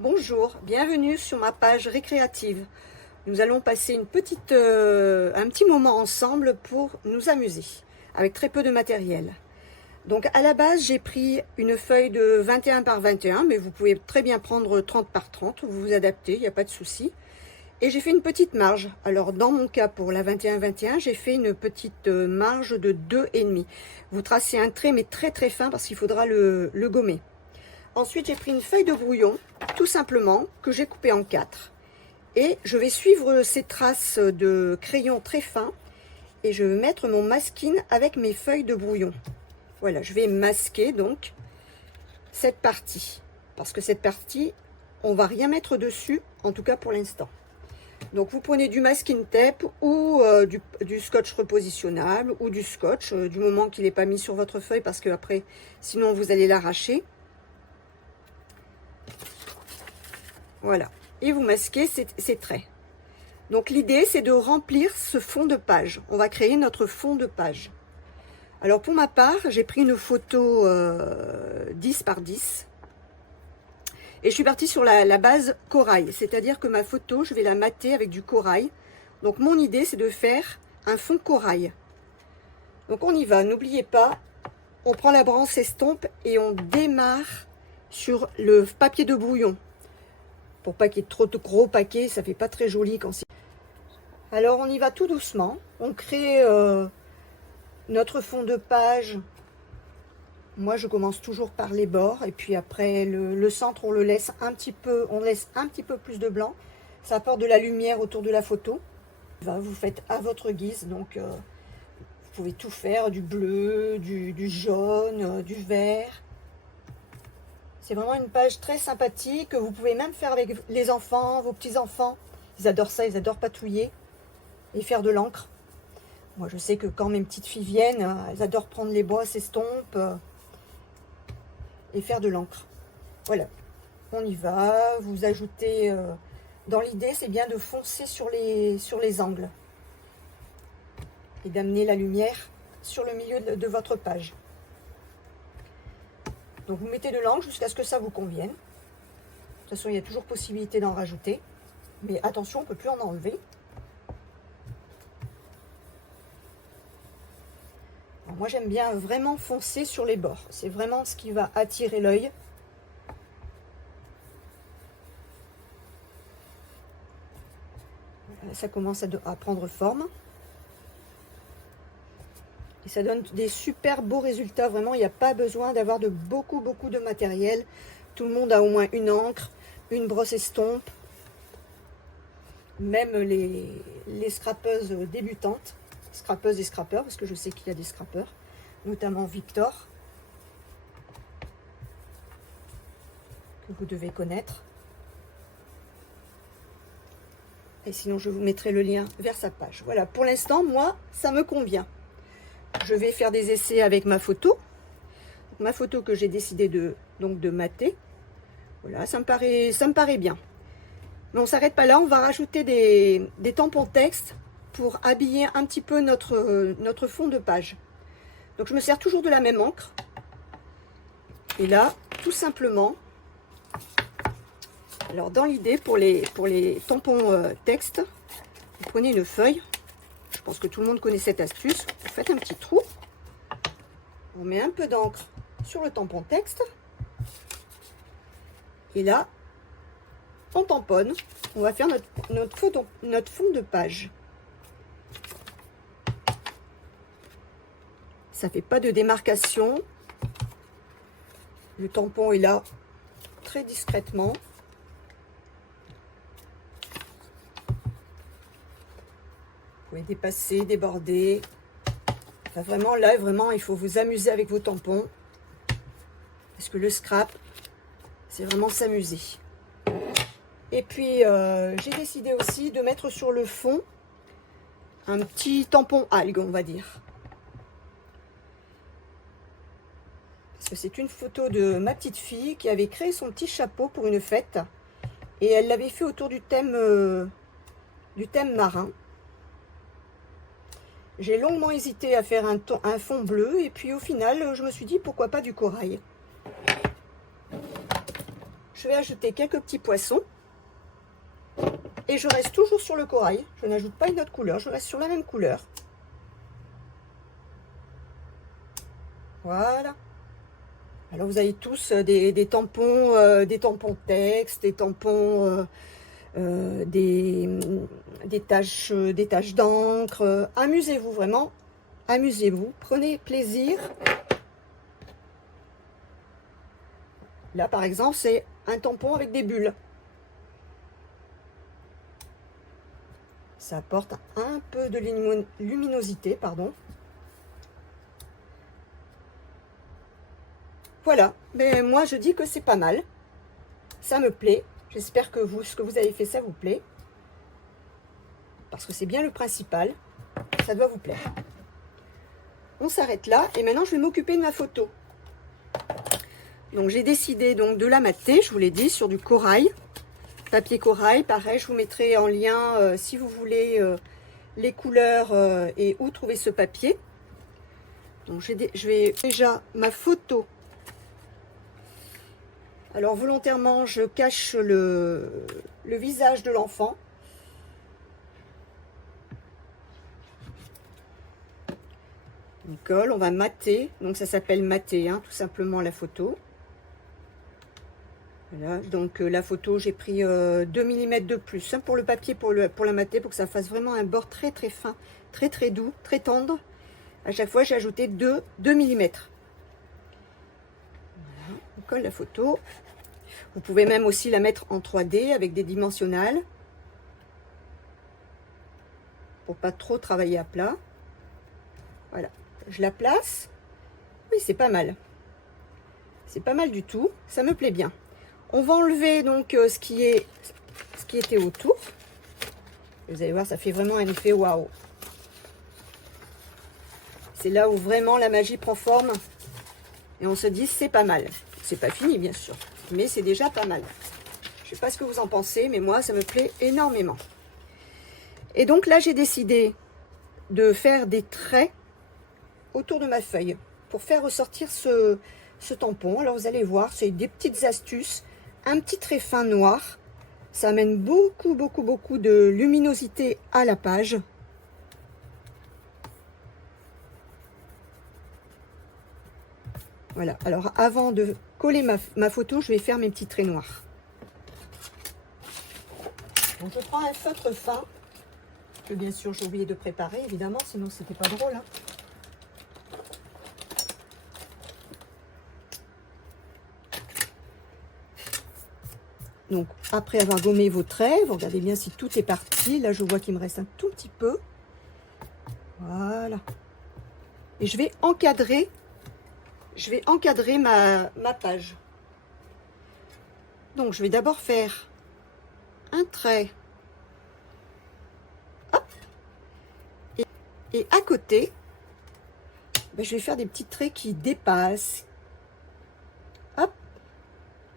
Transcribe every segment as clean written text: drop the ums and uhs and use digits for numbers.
Bonjour, bienvenue sur ma page récréative. Nous allons passer un petit moment ensemble pour nous amuser, avec très peu de matériel. Donc à la base, j'ai pris une feuille de 21 par 21, mais vous pouvez très bien prendre 30 par 30, vous vous adaptez, il n'y a pas de souci. Et j'ai fait une petite marge. Alors dans mon cas, pour la 21-21, j'ai fait une petite marge de 2,5. Vous tracez un trait, mais très très fin, parce qu'il faudra le gommer. Ensuite, j'ai pris une feuille de brouillon, tout simplement, que j'ai coupée en 4. Et je vais suivre ces traces de crayon très fin. Et je vais mettre mon masking avec mes feuilles de brouillon. Voilà, je vais masquer donc cette partie. Parce que cette partie, on ne va rien mettre dessus, en tout cas pour l'instant. Donc vous prenez du masking tape ou du scotch repositionnable ou du scotch, du moment qu'il n'est pas mis sur votre feuille, parce que après, sinon vous allez l'arracher. Voilà, et vous masquez ces traits. Donc l'idée, c'est de remplir ce fond de page. On va créer notre fond de page. Alors pour ma part, j'ai pris une photo 10 par 10. Et je suis partie sur la base corail. C'est-à-dire que ma photo, je vais la mater avec du corail. Donc mon idée, c'est de faire un fond corail. Donc on y va, n'oubliez pas, on prend la branche estompe et on démarre sur le papier de brouillon. Pour pas qu'il y ait trop de gros paquets, ça fait pas très joli quand c'est... Alors on y va tout doucement, on crée notre fond de page. Moi je commence toujours par les bords et puis après le centre on le laisse un petit peu, on laisse un petit peu plus de blanc. Ça apporte de la lumière autour de la photo. Vous faites à votre guise, donc vous pouvez tout faire, du bleu, du jaune, du vert. C'est vraiment une page très sympathique que vous pouvez même faire avec les enfants, vos petits-enfants. Ils adorent ça, ils adorent patouiller et faire de l'encre. Moi, je sais que quand mes petites filles viennent, elles adorent prendre les brosses estompes et faire de l'encre. Voilà, on y va. Vous ajoutez... dans l'idée, c'est bien de foncer sur les angles et d'amener la lumière sur le milieu de votre page. Donc vous mettez de l'encre jusqu'à ce que ça vous convienne. De toute façon, il y a toujours possibilité d'en rajouter. Mais attention, on ne peut plus en enlever. Alors moi, j'aime bien vraiment foncer sur les bords. C'est vraiment ce qui va attirer l'œil. Ça commence à prendre forme. Et ça donne des super beaux résultats. Vraiment, il n'y a pas besoin d'avoir beaucoup de matériel. Tout le monde a au moins une encre, une brosse estompe. Même les scrapeuses débutantes. Scrapeuses et scrapeurs, parce que je sais qu'il y a des scrapeurs. Notamment Victor. Que vous devez connaître. Et sinon, je vous mettrai le lien vers sa page. Voilà, pour l'instant, moi, ça me convient. Je vais faire des essais avec ma photo. Ma photo que j'ai décidé de mater. Voilà, ça me paraît bien. Mais on ne s'arrête pas là, on va rajouter des tampons texte pour habiller un petit peu notre fond de page. Donc je me sers toujours de la même encre. Et là, tout simplement, alors dans l'idée, pour les tampons texte, vous prenez une feuille. Je pense que tout le monde connaît cette astuce. Vous faites un petit trou. On met un peu d'encre sur le tampon texte. Et là, on tamponne. On va faire notre fond de page. Ça fait pas de démarcation. Le tampon est là très discrètement. Vous pouvez dépasser, déborder. Enfin, vraiment, là, vraiment, il faut vous amuser avec vos tampons. Parce que le scrap, c'est vraiment s'amuser. Et puis, j'ai décidé aussi de mettre sur le fond un petit tampon algue, on va dire. Parce que c'est une photo de ma petite fille qui avait créé son petit chapeau pour une fête. Et elle l'avait fait autour du thème marin. J'ai longuement hésité à faire un fond bleu. Et puis au final, je me suis dit, pourquoi pas du corail. je vais ajouter quelques petits poissons. Et je reste toujours sur le corail. Je n'ajoute pas une autre couleur, je reste sur la même couleur. Voilà. Alors vous avez tous des tampons texte, des tampons, des taches d'encre. Amusez-vous vraiment, amusez-vous, prenez plaisir. Là par exemple, c'est un tampon avec des bulles. Ça apporte un peu de luminosité, pardon. Voilà, mais moi je dis que c'est pas mal. Ça me plaît. J'espère que ce que vous avez fait, ça vous plaît. Parce que c'est bien le principal. Ça doit vous plaire. On s'arrête là et maintenant je vais m'occuper de ma photo. Donc j'ai décidé donc de la mater, je vous l'ai dit, sur du corail. Papier corail, pareil, je vous mettrai en lien si vous voulez les couleurs et où trouver ce papier. Donc je vais déjà ma photo. Alors volontairement, je cache le visage de l'enfant. Nicole, on va mater. Donc ça s'appelle mater, hein, tout simplement la photo. Voilà, donc la photo, j'ai pris 2 mm de plus hein, pour le papier, pour la mater, pour que ça fasse vraiment un bord très très fin, très très doux, très tendre. À chaque fois, j'ai ajouté 2 mm. Voilà, on colle la photo. Vous pouvez même aussi la mettre en 3D avec des dimensionnels pour pas trop travailler à plat. Voilà, je la place. Oui, c'est pas mal. C'est pas mal du tout. Ça me plaît bien. On va enlever donc ce qui était autour. Vous allez voir, ça fait vraiment un effet waouh. C'est là où vraiment la magie prend forme. Et on se dit, c'est pas mal. C'est pas fini, bien sûr. Mais c'est déjà pas mal. Je sais pas ce que vous en pensez, mais moi, ça me plaît énormément. Et donc là, j'ai décidé de faire des traits autour de ma feuille pour faire ressortir ce tampon. Alors, vous allez voir, c'est des petites astuces. Un petit trait fin noir. Ça amène beaucoup, beaucoup, beaucoup de luminosité à la page. Voilà, alors avant de coller ma photo, je vais faire mes petits traits noirs. Donc je prends un feutre fin, que bien sûr j'ai oublié de préparer, évidemment, sinon c'était pas drôle. Hein. Donc après avoir gommé vos traits, vous regardez bien si tout est parti. Là je vois qu'il me reste un tout petit peu. Voilà. Et je vais encadrer. Ma page. Donc, je vais d'abord faire un trait. Hop. Et à côté, ben, je vais faire des petits traits qui dépassent. Hop.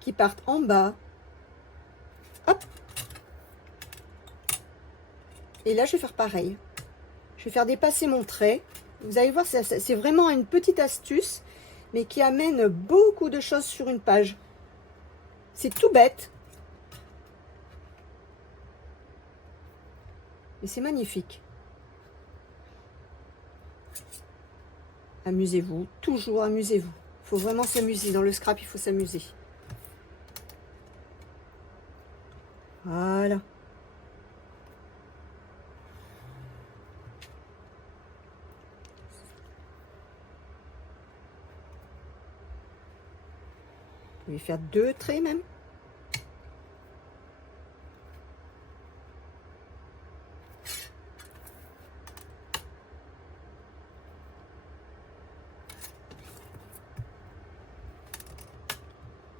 Qui partent en bas. Hop. Et là, je vais faire pareil. Je vais faire dépasser mon trait. Vous allez voir, c'est vraiment une petite astuce, mais qui amène beaucoup de choses sur une page. C'est tout bête. Mais c'est magnifique. Amusez-vous, toujours amusez-vous. Il faut vraiment s'amuser. Dans le scrap, il faut s'amuser. Voilà. Je vais faire 2 traits même.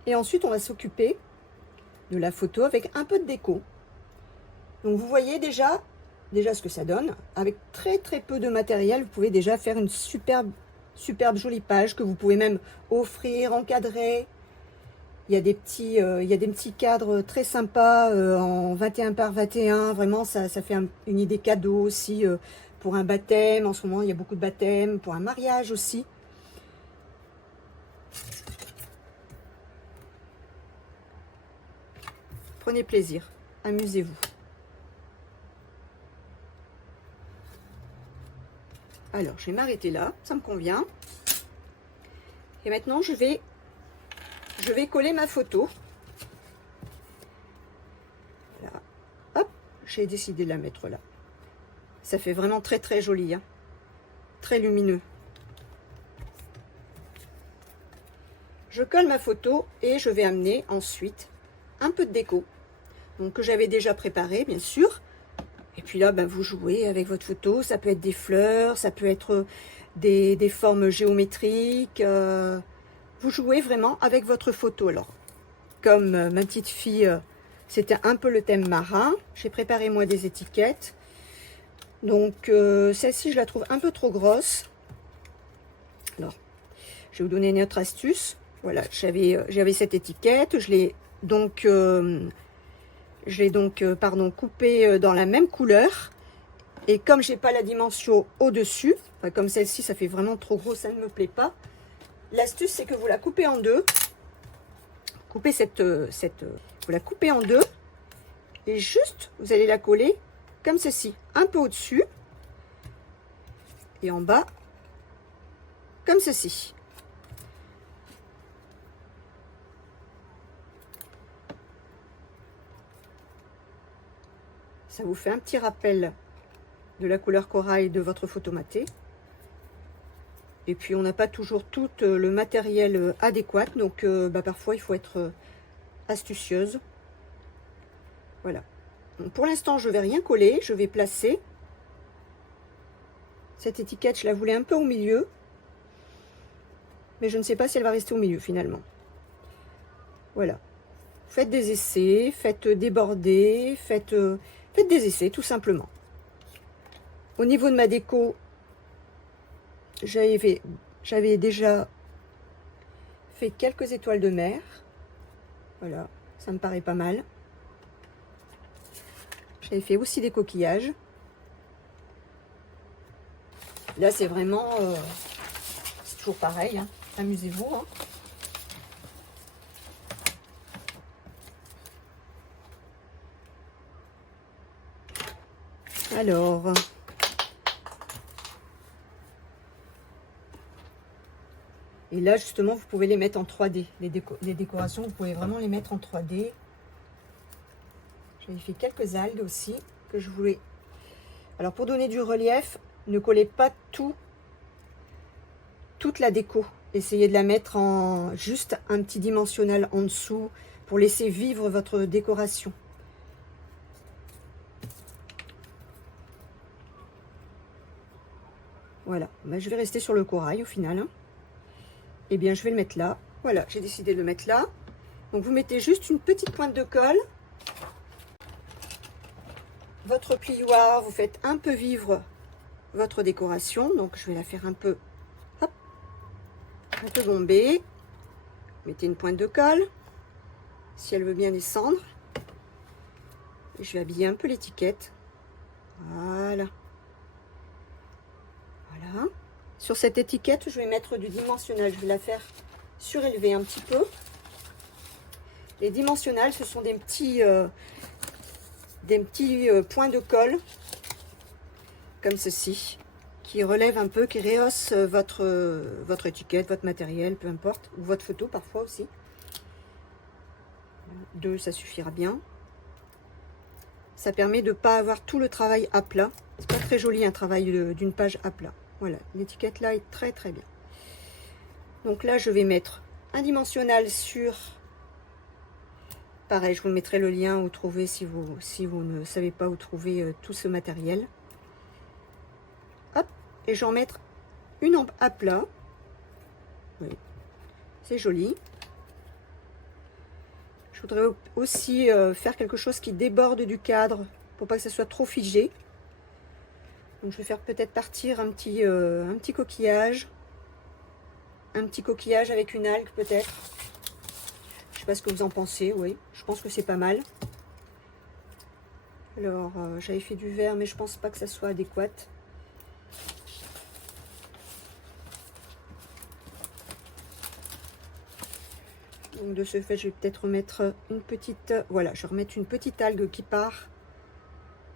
Et ensuite, on va s'occuper de la photo avec un peu de déco. Donc, vous voyez déjà ce que ça donne. Avec très très peu de matériel, vous pouvez déjà faire une superbe jolie page que vous pouvez même offrir, encadrer. Il y a des petits cadres très sympas en 21 par 21. Vraiment, ça fait une idée cadeau aussi pour un baptême. En ce moment, il y a beaucoup de baptêmes. Pour un mariage aussi. Prenez plaisir, amusez-vous. Alors, je vais m'arrêter là, ça me convient. Et maintenant, je vais coller ma photo. Voilà. Hop, j'ai décidé de la mettre là. Ça fait vraiment très très joli, hein. Très lumineux. Je colle ma photo et je vais amener ensuite un peu de déco. Donc que j'avais déjà préparé, bien sûr. Et puis là, ben, vous jouez avec votre photo. Ça peut être des fleurs, ça peut être des formes géométriques. Vous jouez vraiment avec votre photo. Alors, comme ma petite fille, c'était un peu le thème marin, j'ai préparé moi des étiquettes. Donc, celle-ci, je la trouve un peu trop grosse. Alors, je vais vous donner une autre astuce. Voilà, j'avais cette étiquette. Je l'ai donc, coupée dans la même couleur. Et comme j'ai pas la dimension au-dessus, enfin, comme celle-ci, ça fait vraiment trop gros, ça ne me plaît pas. L'astuce, c'est que vous la coupez en deux. Coupez vous la coupez en deux. Et juste, vous allez la coller comme ceci. Un peu au-dessus. Et en bas, comme ceci. Ça vous fait un petit rappel de la couleur corail de votre photo matée. Et puis on n'a pas toujours tout le matériel adéquat, donc parfois il faut être astucieuse. Voilà. Donc, pour l'instant je ne vais rien coller, je vais placer cette étiquette. Je la voulais un peu au milieu, mais je ne sais pas si elle va rester au milieu finalement. Voilà. Faites des essais, faites déborder, faites des essais tout simplement. Au niveau de ma déco, j'avais déjà fait quelques étoiles de mer. Voilà, ça me paraît pas mal. J'avais fait aussi des coquillages. Là, c'est vraiment... c'est toujours pareil, hein. Amusez-vous, hein. Alors... Et là, justement, vous pouvez les mettre en 3D. Les décorations, vous pouvez vraiment les mettre en 3D. J'avais fait quelques algues aussi que je voulais. Alors, pour donner du relief, ne collez pas toute la déco. Essayez de la mettre en juste un petit dimensionnel en dessous pour laisser vivre votre décoration. Voilà. Ben, je vais rester sur le corail au final, hein. Eh bien, je vais le mettre là. Voilà, j'ai décidé de le mettre là. Donc, vous mettez juste une petite pointe de colle. Votre plioir, vous faites un peu vivre votre décoration. Donc, je vais la faire un peu, hop, un peu bombée. Mettez une pointe de colle, si elle veut bien descendre. Et je vais habiller un peu l'étiquette. Voilà. Voilà. Sur cette étiquette, je vais mettre du dimensionnel. Je vais la faire surélever un petit peu. Les dimensionnels, ce sont des petits points de colle, comme ceci, qui relèvent un peu, qui rehaussent votre étiquette, votre matériel, peu importe, ou votre photo parfois aussi. 2, ça suffira bien. Ça permet de ne pas avoir tout le travail à plat. C'est pas très joli un travail d'une page à plat. Voilà, l'étiquette là est très très bien. Donc là, je vais mettre un dimensionnel sur... Pareil, je vous mettrai le lien où trouver si vous ne savez pas où trouver tout ce matériel. Hop, et j'en mettre une à plat. Oui, c'est joli. Je voudrais aussi faire quelque chose qui déborde du cadre pour pas que ça soit trop figé. Donc je vais faire peut-être partir un petit coquillage. Un petit coquillage avec une algue peut-être. Je sais pas ce que vous en pensez, oui. Je pense que c'est pas mal. Alors, j'avais fait du vert, mais je pense pas que ça soit adéquat. Donc Donc de ce fait, je vais peut-être remettre une petite... Voilà, je vais remettre une petite algue qui part.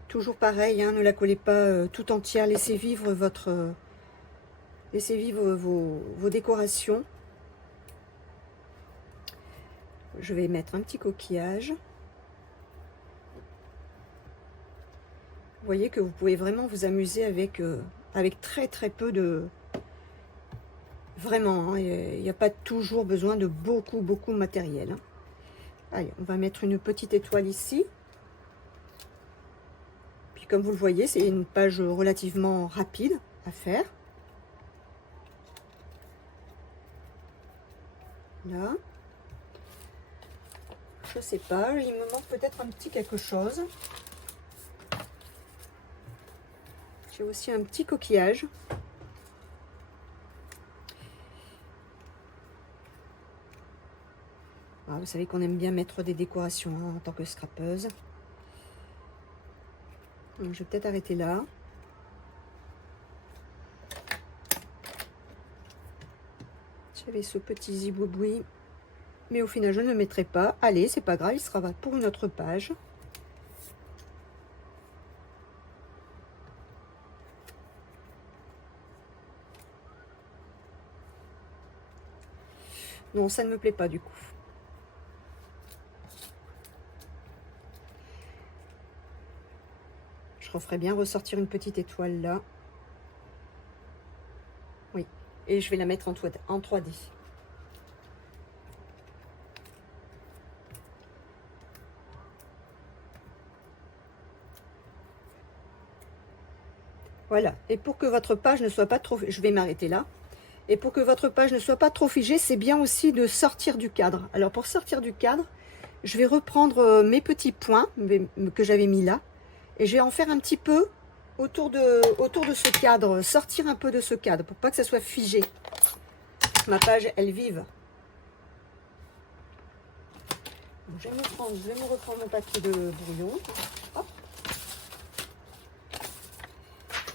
Toujours pareil, hein, ne la collez pas tout entière. Laissez vivre votre... laissez vivre vos décorations. Je vais mettre un petit coquillage. Vous voyez que vous pouvez vraiment vous amuser avec, avec très très peu de... Vraiment, hein, il n'y a pas toujours besoin de beaucoup de matériel. Hein. Allez, on va mettre une petite étoile ici. Puis comme vous le voyez, c'est une page relativement rapide à faire. Là. Je sais pas, il me manque peut-être un petit quelque chose. J'ai aussi un petit coquillage. Ah, vous savez qu'on aime bien mettre des décorations hein, en tant que scrapeuse. Donc, je vais peut-être arrêter là. J'avais ce petit ziboubouis, mais au final je ne le mettrai pas. Allez, c'est pas grave, il sera pour une autre page. Non, ça ne me plaît pas du coup. Je referai bien ressortir une petite étoile là. Oui, et je vais la mettre en 3D. Voilà, et pour que votre page ne soit pas trop... Je vais m'arrêter là. Et pour que votre page ne soit pas trop figée, c'est bien aussi de sortir du cadre. Alors pour sortir du cadre, je vais reprendre mes petits points que j'avais mis là. Et je vais en faire un petit peu autour de ce cadre, sortir un peu de ce cadre pour pas que ça soit figé. Ma page, elle vive. Donc, je vais me reprendre mon papier de brouillon. Hop.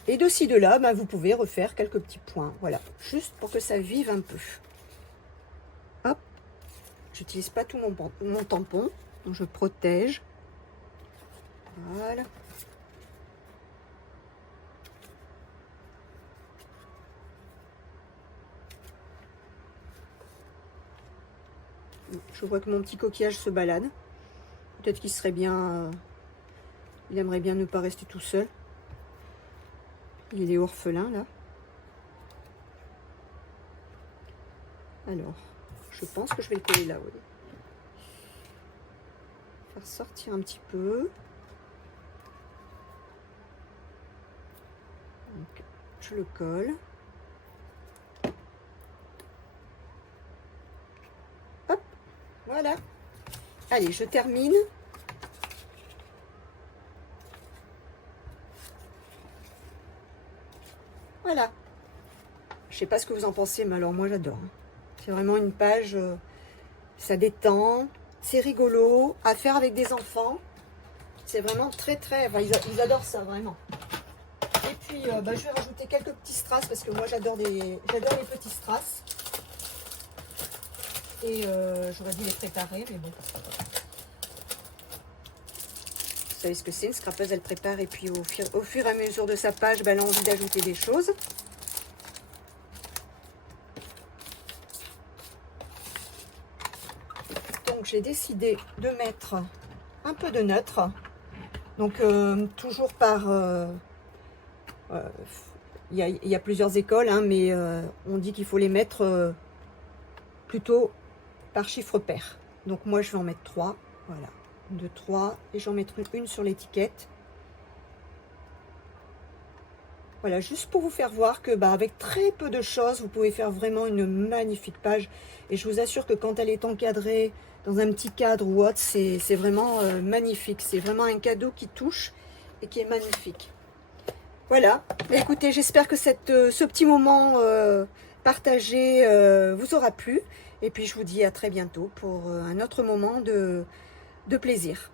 Et de ci, de là, bah, vous pouvez refaire quelques petits points. Voilà, juste pour que ça vive un peu. Hop. J'utilise pas tout mon tampon, donc je protège. Voilà. Je vois que mon petit coquillage se balade. Peut-être qu'il serait bien... il aimerait bien ne pas rester tout seul. Il est orphelin, là. Alors, je pense que je vais le coller là, oui. Faire sortir un petit peu. Donc, je le colle. Hop, voilà. Allez, je termine. Voilà. Je sais pas ce que vous en pensez, mais alors moi j'adore. C'est vraiment une page, ça détend, c'est rigolo, à faire avec des enfants. C'est vraiment très, enfin, ils adorent ça, vraiment. Et puis, je vais rajouter quelques petits strass, parce que moi j'adore les petits strass. Et j'aurais dû les préparer, mais bon. Vous savez ce que c'est, une scrapeuse, elle prépare, et puis au fur et à mesure de sa page, elle a envie d'ajouter des choses. Donc j'ai décidé de mettre un peu de neutre. Donc toujours par... il y a plusieurs écoles, hein, mais on dit qu'il faut les mettre plutôt par chiffre pair. Donc moi je vais en mettre 3, voilà. 2, 3, et j'en mettrai une sur l'étiquette. Voilà, juste pour vous faire voir que avec très peu de choses, vous pouvez faire vraiment une magnifique page. Et je vous assure que quand elle est encadrée dans un petit cadre ou autre, c'est vraiment magnifique. C'est vraiment un cadeau qui touche et qui est magnifique. Voilà, écoutez, j'espère que ce petit moment partagé vous aura plu. Et puis je vous dis à très bientôt pour un autre moment de plaisir.